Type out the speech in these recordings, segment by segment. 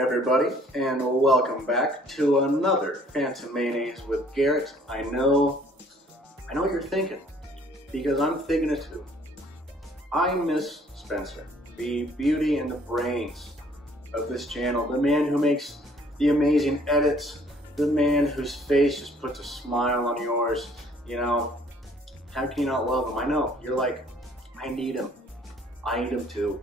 everybody, and welcome back to another Fancy Mayonnaise with Garrett. I know what you're thinking, because I'm thinking it too. I miss Spencer, the beauty and the brains of this channel, the man who makes the amazing edits, the man whose face just puts a smile on yours. You know, how can you not love him? I know, you're like, I need him. I need him too.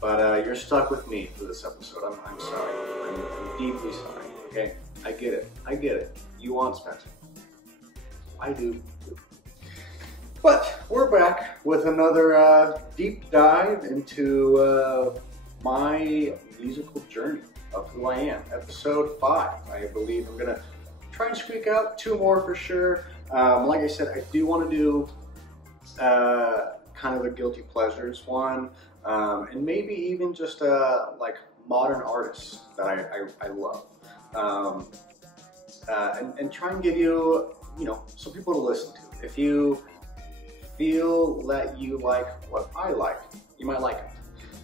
But you're stuck with me for this episode. I'm sorry. I'm deeply sorry. Okay? I get it. I get it. You want Spencer. I do too. But we're back with another deep dive into my musical journey of who I am. Episode 5, I believe. I'm going to try and squeak out 2 more for sure. Like I said, I do want to do kind of a guilty pleasures one. And maybe even just like modern artists that I love, and try and give you some people to listen to. If you feel that you like what I like, you might like it.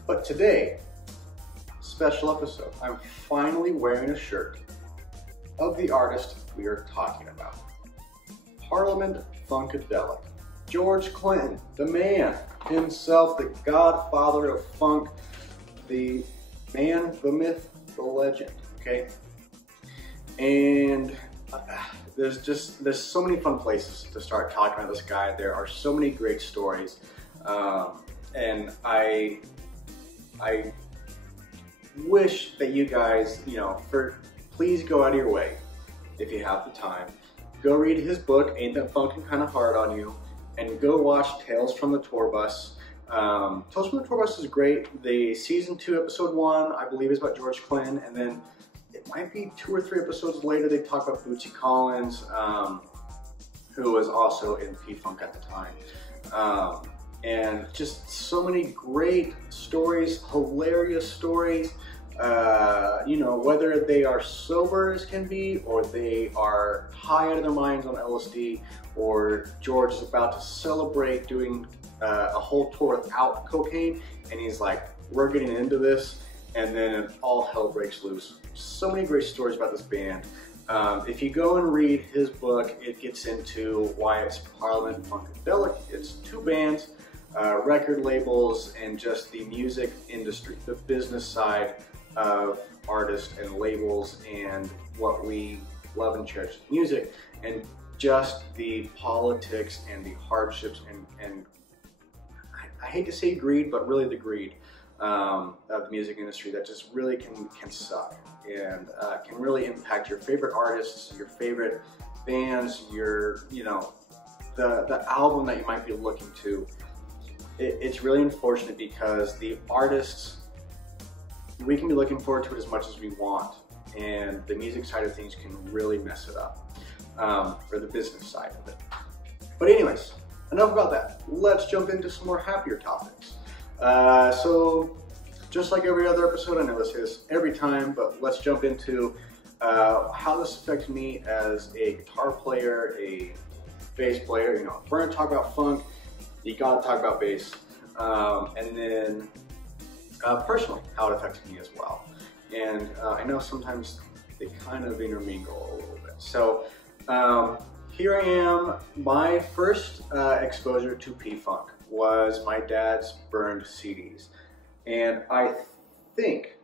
But today, special episode, I'm finally wearing a shirt of the artist we are talking about, Parliament Funkadelic. George Clinton, the man himself, the godfather of funk, the man, the myth, the legend, okay? And there's so many fun places to start talking about this guy. There are so many great stories, and I wish that you guys, please go out of your way, if you have the time, go read his book, Ain't That Funkin' Kinda Hard on You, and go watch Tales from the Tour Bus. Tales from the Tour Bus is great. The season 2, episode 1, I believe is about George Clinton, and then it might be 2 or 3 episodes later they talk about Bootsy Collins, who was also in P-Funk at the time. And just so many great stories, hilarious stories, whether they are sober as can be, or they are high out of their minds on LSD, or George is about to celebrate doing a whole tour without cocaine, and he's like, we're getting into this, and then all hell breaks loose. So many great stories about this band. If you go and read his book, it gets into why it's Parliament Funkadelic. It's 2 bands, record labels, and just the music industry, the business side of artists and labels, and what we love and cherish music, and just the politics and the hardships and I hate to say greed, but really the greed of the music industry that just really can suck, and can really impact your favorite artists, your favorite bands, the album that you might be looking to. It's really unfortunate because the artists, we can be looking forward to it as much as we want, and the music side of things can really mess it up, for the business side of it. But anyways, enough about that. Let's jump into some more happier topics. So just like every other episode, I know this is every time, but let's jump into how this affects me as a guitar player, a bass player. If we're gonna talk about funk, you gotta talk about bass. And then personally, how it affects me as well. And I know sometimes they kind of intermingle a little bit. So here I am. My first exposure to P-Funk was my dad's burned CDs. And I think,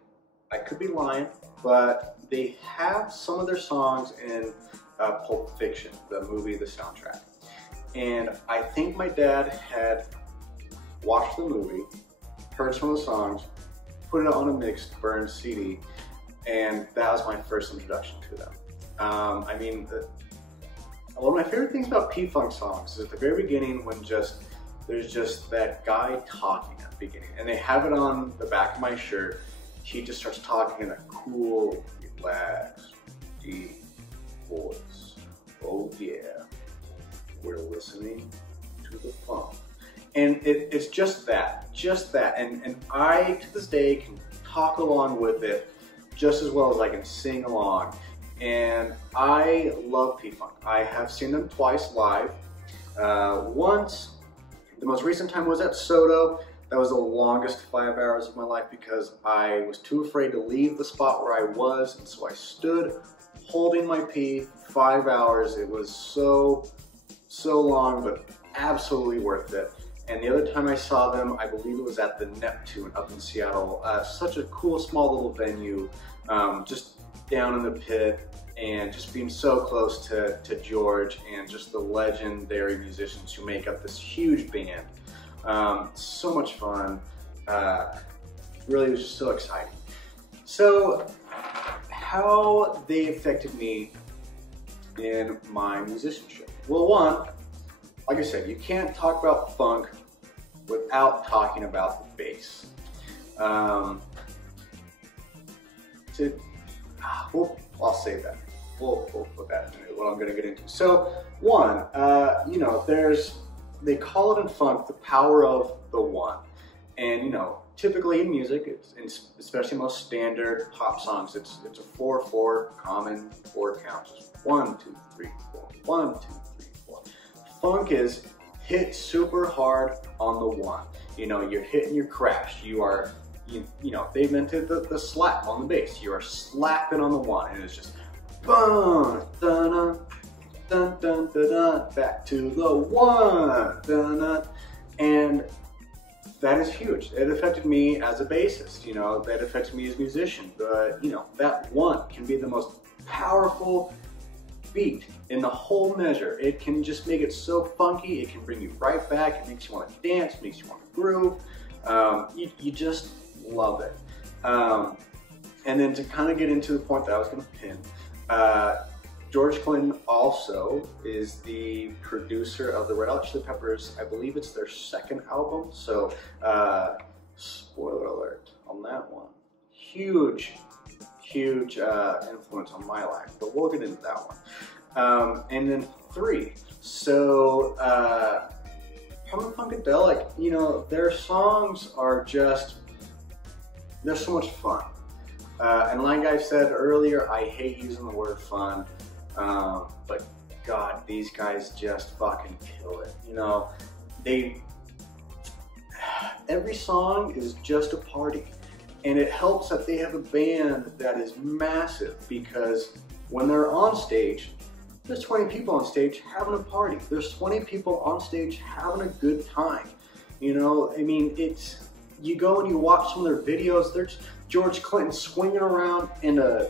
I could be lying, but they have some of their songs in Pulp Fiction, the movie, the soundtrack. And I think my dad had watched the movie, heard some of the songs, put it on a mixed burned CD, and that was my first introduction to them. One of my favorite things about P-Funk songs is at the very beginning when there's just that guy talking at the beginning, and they have it on the back of my shirt. He just starts talking in a cool, relaxed, deep voice. Oh yeah, we're listening to the funk. And it's just that, and I, to this day, can talk along with it just as well as I can sing along. And I love P-Funk. I have seen them twice live. Once, the most recent time was at Soto. That was the longest 5 hours of my life because I was too afraid to leave the spot where I was, and so I stood holding my pee 5 hours. It was so long, but absolutely worth it. And the other time I saw them, I believe it was at the Neptune up in Seattle. Such a cool, small little venue, just down in the pit, and just being so close to George and just the legendary musicians who make up this huge band. So much fun. Really, it was just so exciting. So, how they affected me in my musicianship? Well, one, like I said, you can't talk about funk without talking about the bass. I'll save that. We'll put that in what I'm going to get into. So, one, you know, they call it in funk the power of the one. And, you know, typically in music, especially most standard pop songs, it's a 4/4 common chord count. Just 1, 2, 3, 4. 1, 2, 3, 4. Funk is hit super hard on the one. You know, you're hitting your crash. You are, you know, they invented the slap on the bass. You are slapping on the one, and it's just boom, dun dun dun dun dun, back to the one, dun dun, and that is huge. It affected me as a bassist, you know, that affected me as a musician. But, you know, that one can be the most powerful beat in the whole measure. It can just make it so funky. It can bring you right back. It makes you want to dance, makes you want to groove. You just love it. And then to kind of get into the point that I was going to pin, George Clinton also is the producer of the Red Hot Chili Peppers. I believe it's their second album. So, spoiler alert on that one. Huge influence on my life, but we'll get into that one. And then 3. So, Punk Funkadelic, you know, their songs are just, they're so much fun. And like I said earlier, I hate using the word fun. But God, these guys just fucking kill it. You know, every song is just a party, and it helps that they have a band that is massive, because when they're on stage, there's 20 people on stage having a party. There's 20 people on stage having a good time. You know, I mean, you go and you watch some of their videos, there's George Clinton swinging around in a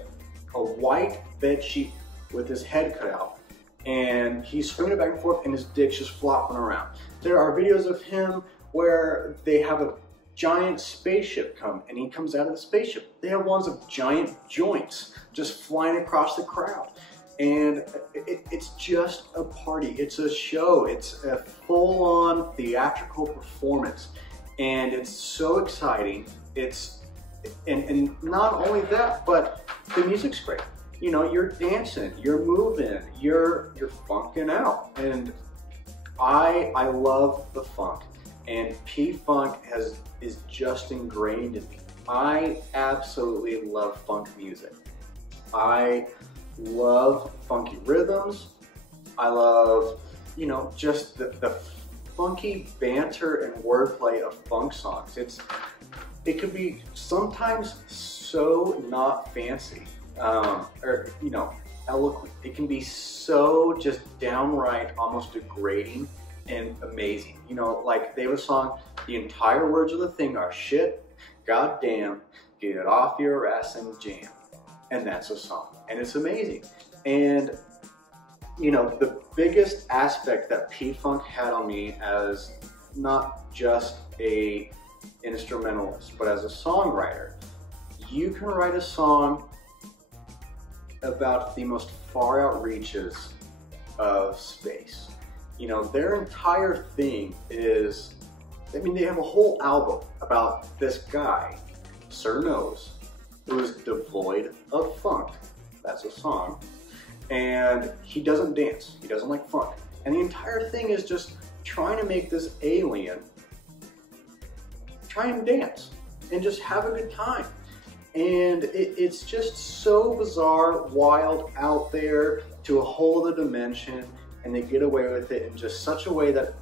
white bed sheet with his head cut out, and he's swinging it back and forth, and his dick's just flopping around. There are videos of him where they have a giant spaceship come, and he comes out of the spaceship. They have ones of giant joints just flying across the crowd, and it's just a party. It's a show. It's a full-on theatrical performance, and it's so exciting. And not only that, but the music's great. You know, you're dancing, you're moving, you're funking out, and I love the funk, and P-Funk is just ingrained in me. I absolutely love funk music. I love funky rhythms. I love, you know, just the funky banter and wordplay of funk songs. It could be sometimes so not fancy. Or, you know, eloquent. It can be so just downright almost degrading and amazing. You know, like they have a song, the entire words of the thing are shit, goddamn, get it off your ass and jam. And that's a song. And it's amazing. And, you know, the biggest aspect that P-Funk had on me as not just a instrumentalist, but as a songwriter, you can write a song about the most far out reaches of space. You know, their entire thing is, I mean, they have a whole album about this guy, Sir Nose, who is devoid of funk. That's a song. And he doesn't dance. He doesn't like funk. And the entire thing is just trying to make this alien try and dance and just have a good time. And it's just so bizarre, wild, out there to a whole other dimension, and they get away with it in just such a way that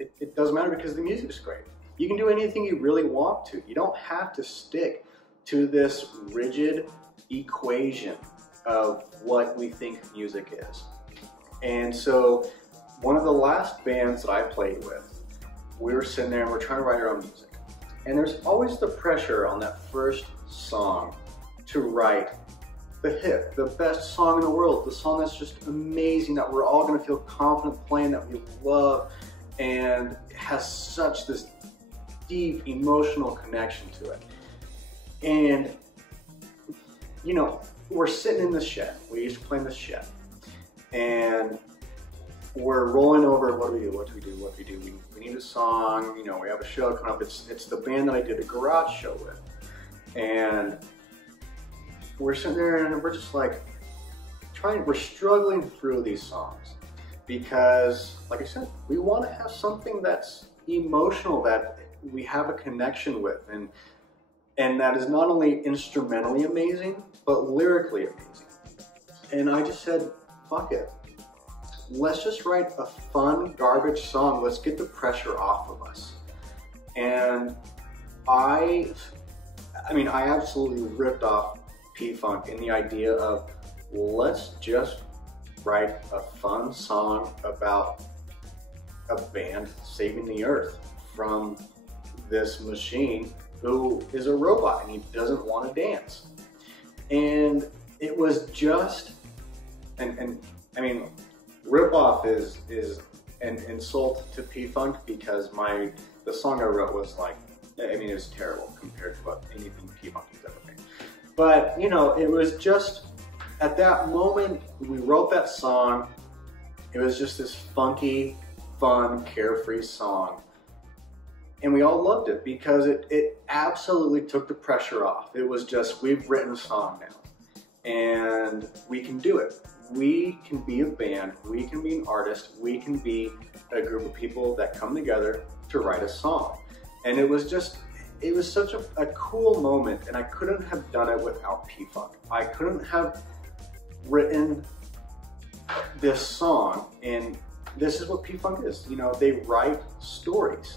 it doesn't matter because the music's great. You can do anything you really want to. You don't have to stick to this rigid equation of what we think music is. And so one of the last bands that I played with, we were sitting there and we're trying to write our own music. And there's always the pressure on that first song to write the hit, the best song in the world, the song that's just amazing, that we're all gonna feel confident playing, that we love, and it has such this deep emotional connection to it. And, you know, we're sitting in the shed. We used to play in the shed. And we're rolling over, what do we do? We need a song, you know, we have a show coming up. It's the band that I did a garage show with. And we're sitting there and we're just like, we're struggling through these songs. Because, like I said, we want to have something that's emotional, that we have a connection with, and that is not only instrumentally amazing, but lyrically amazing. And I just said, fuck it. Let's just write a fun garbage song. Let's get the pressure off of us. And I absolutely ripped off P-Funk in the idea of, let's just write a fun song about a band saving the earth from this machine who is a robot and he doesn't want to dance. And it was just, and I mean, rip-off is an insult to P-Funk, because the song I wrote was like, I mean, it was terrible compared to what anything P-Funk has ever made. But, you know, it was just, at that moment, we wrote that song, it was just this funky, fun, carefree song. And we all loved it because it absolutely took the pressure off. It was just, we've written a song now, and we can do it. We can be a band, we can be an artist, we can be a group of people that come together to write a song. And it was such a cool moment, and I couldn't have done it without P-Funk. I couldn't have written this song, and this is what P-Funk is. You know, they write stories.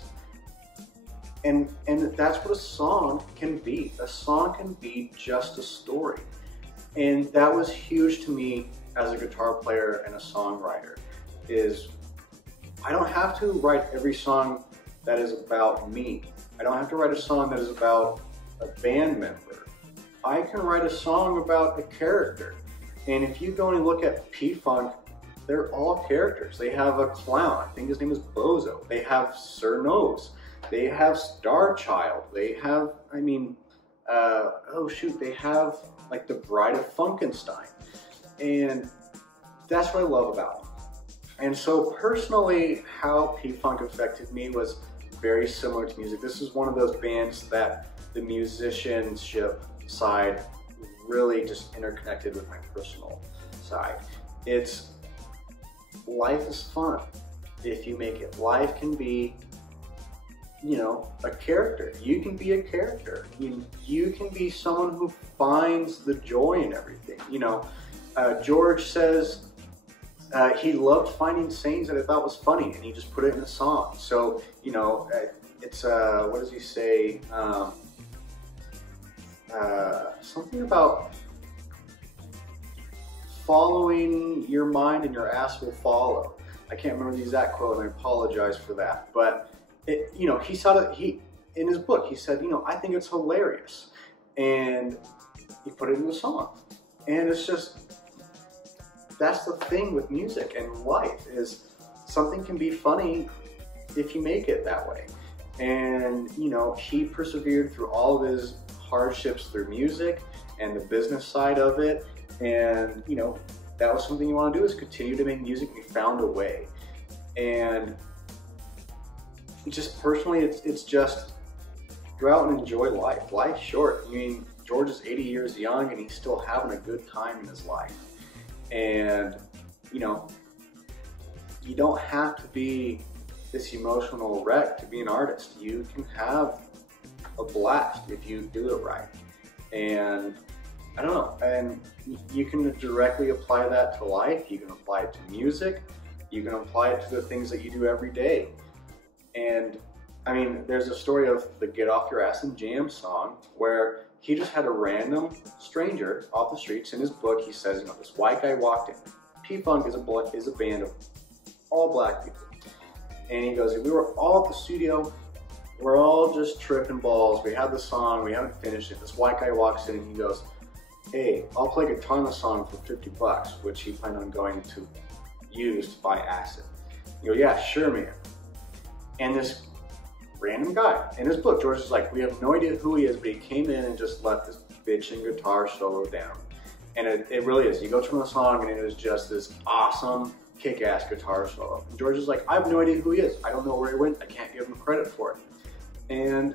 And that's what a song can be. A song can be just a story. And that was huge to me as a guitar player and a songwriter, is I don't have to write every song that is about me. I don't have to write a song that is about a band member. I can write a song about a character. And if you go and look at P-Funk, they're all characters. They have a clown, I think his name is Bozo. They have Sir Nose. They have Star Child. They have, they have like the Bride of Funkenstein. And that's what I love about them. And so personally, how P-Funk affected me was very similar to music. This is one of those bands that the musicianship side really just interconnected with my personal side. Life is fun if you make it. Life can be, you know, a character. You can be a character. You can be someone who finds the joy in everything. You know, George says he loved finding sayings that I thought was funny, and he just put it in a song. So, you know, it's, what does he say? Something about following your mind and your ass will follow. I can't remember the exact quote, and I apologize for that. But, you know, he saw that in his book, he said, you know, I think it's hilarious. And he put it in the song. And it's just, that's the thing with music and life, is something can be funny if you make it that way. And, you know, he persevered through all of his hardships through music and the business side of it. And, you know, that was something you want to do, is continue to make music. We found a way. And just personally, it's just go out and enjoy life. Life's short. I mean, George is 80 years young and he's still having a good time in his life. And, you know, you don't have to be this emotional wreck to be an artist. You can have a blast if you do it right. And I don't know, and you can directly apply that to life. You can apply it to music. You can apply it to the things that you do every day. And I mean, there's a story of the Get Off Your Ass and Jam song where he just had a random stranger off the streets. In his book, he says, you know, this white guy walked in. P-Funk is a band of all black people. And he goes, we were all at the studio, we're all just tripping balls. We had the song, we haven't finished it. This white guy walks in and he goes, hey, I'll play guitar on the song for $50, which he planned on going to use to buy acid. You go, yeah, sure, man. And this random guy, in his book, George is like, we have no idea who he is, but he came in and just let this bitchin' guitar solo down. And it really is. You go through the song and it is just this awesome, kick-ass guitar solo. And George is like, I have no idea who he is. I don't know where he went. I can't give him credit for it. And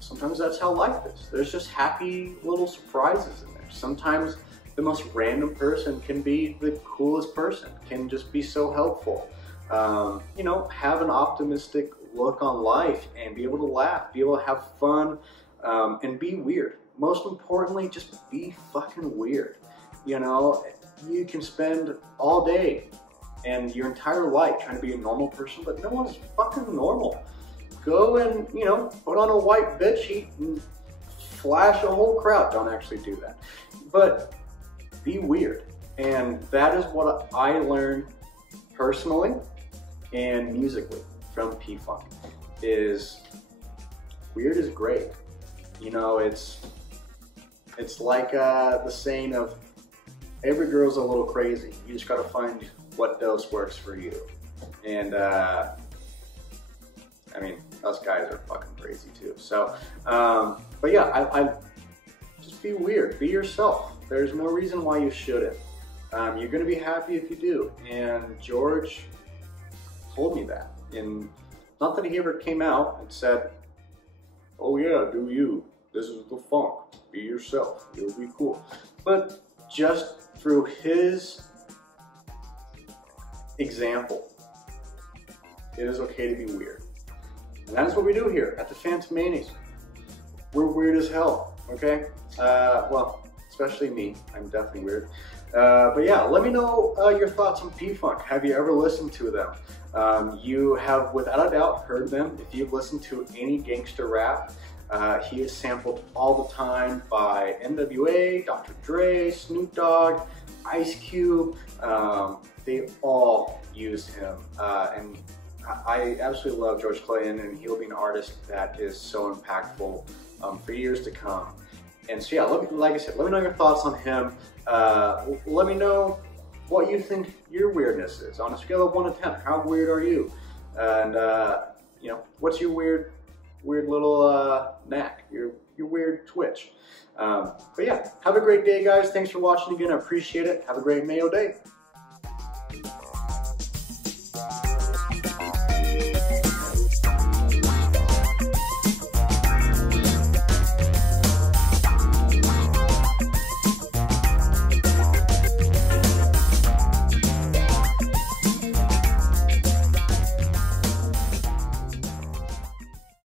sometimes that's how life is. There's just happy little surprises in there. Sometimes the most random person can be the coolest person, can just be so helpful. You know, have an optimistic look on life and be able to laugh, be able to have fun, and be weird. Most importantly, just be fucking weird. You know, you can spend all day and your entire life trying to be a normal person, but no one is fucking normal. Go and, you know, put on a white bed sheet and flash a whole crowd. Don't actually do that. But be weird. And that is what I learned personally and musically from P-Funk, is weird is great. You know, it's like the saying of every girl's a little crazy. You just gotta find what dose works for you. And I mean, us guys are fucking crazy too. So, but yeah, I just be weird, be yourself. There's no reason why you shouldn't. You're gonna be happy if you do. And George told me that. And not that he ever came out and said, oh yeah, do you. This is the funk. Be yourself. You'll be cool. But just through his example, it is okay to be weird. And that is what we do here at the Phantom Mayonnaise. We're weird as hell, okay? Well, especially me. I'm definitely weird. But yeah, let me know your thoughts on P-Funk. Have you ever listened to them? You have without a doubt heard them. If you've listened to any gangster rap, he is sampled all the time by NWA, Dr. Dre, Snoop Dogg, Ice Cube. They all use him. And I absolutely love George Clinton, and he'll be an artist that is so impactful for years to come. And so yeah, like I said, let me know your thoughts on him. Let me know what you think your weirdness is. On a scale of 1 to 10, how weird are you? And you know, what's your weird little knack, your weird twitch? But yeah, have a great day, guys. Thanks for watching again. I appreciate it. Have a great Mayo day.